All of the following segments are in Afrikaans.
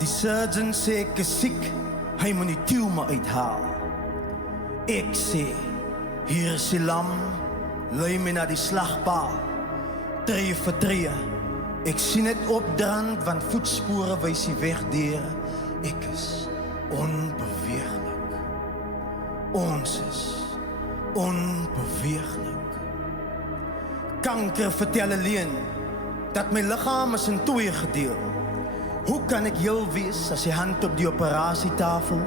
Die surgeon sê ek is siek, hy moet die tumor uithaal. Ek sê, hier is die lam, lei my na die slagpaal. Tree vir tree, ek sien het opdrand, want voetspore wys die weg deur. Ek is onbeweeglik. Ons is onbeweeglik. Kanker vertel alleen, dat my liggaam is in twee gedeel. Hoe kan ek heel wees as die hand op die operasietafel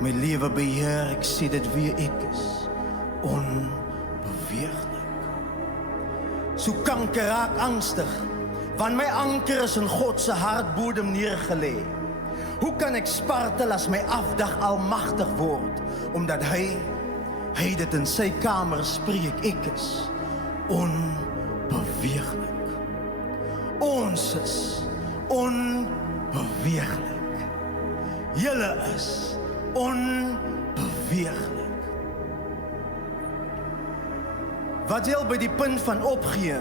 my lewe beheer? Ek sê dit wie ek is, onbeweeglik. So kanker raak angstig, want my anker is in God se hartbodem neergelê. Hoe kan ek spartel as my afdag almagtig word, omdat hy dit in sy kamer spreek, ek is onbeweeglik. Ons is onbeweeglik. Julle is onbeweeglik. Wat jy by die punt van opgee,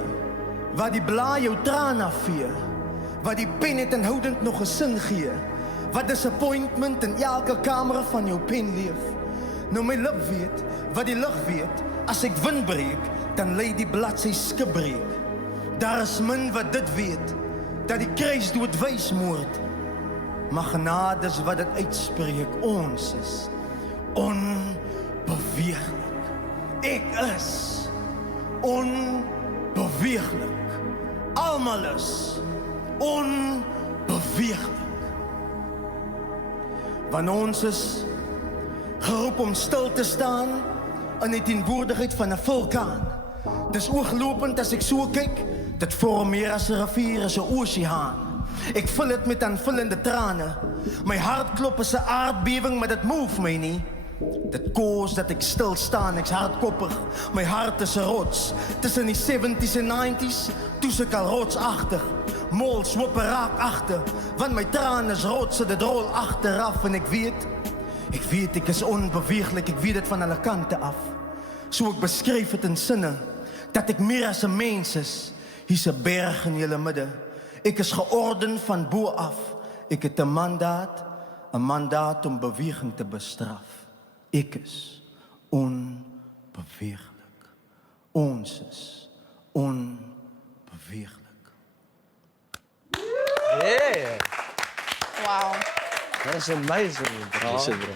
wat die blaai jou traan afvee, wat die pen het inhoudend nog 'n sin gee, wat disappointment in elke kamer van jou pen leef. Nou my lip weet, wat die lug weet, as ek wind breek, dan lei die bladsy skip breek. Daar is min wat dit weet, dat die kruisdood wys moord. Maar genade is wat dit uitspreek, ons is onbeweeglik. Ek is onbeweeglik. Almal is onbeweeglik. Want ons is geroep om stil te staan in die teenwoordigheid van 'n vulkaan. Dis ooglopend as ek so kyk, dit vorm meer as 'n rivier, as 'n oseaan. Ek vul dit met aanvullende trane. My hart klop as 'n aardbewing, maar dit move my nie. Dit kos dat ek stil staan, ek's hardkoppig. My hart is 'n rots. Tussen die 70s en 90s, toes ek al rotsagtig. Mol swoppe raak agter, want my trane is rotse, dit rol agteraf. En ek weet ek is onbeweeglik, ek weet dit van alle kante af. So ek beskryf dit in sinne, dat ek meer as 'n mens is. Hier's 'n berg in julle midde. Ek is georden van bo af. Ek het 'n mandaat om beweging te bestraf. Ek is onbeweeglik. Ons is onbeweeglik. Yeah. Wow. That's amazing. Dankie, bro.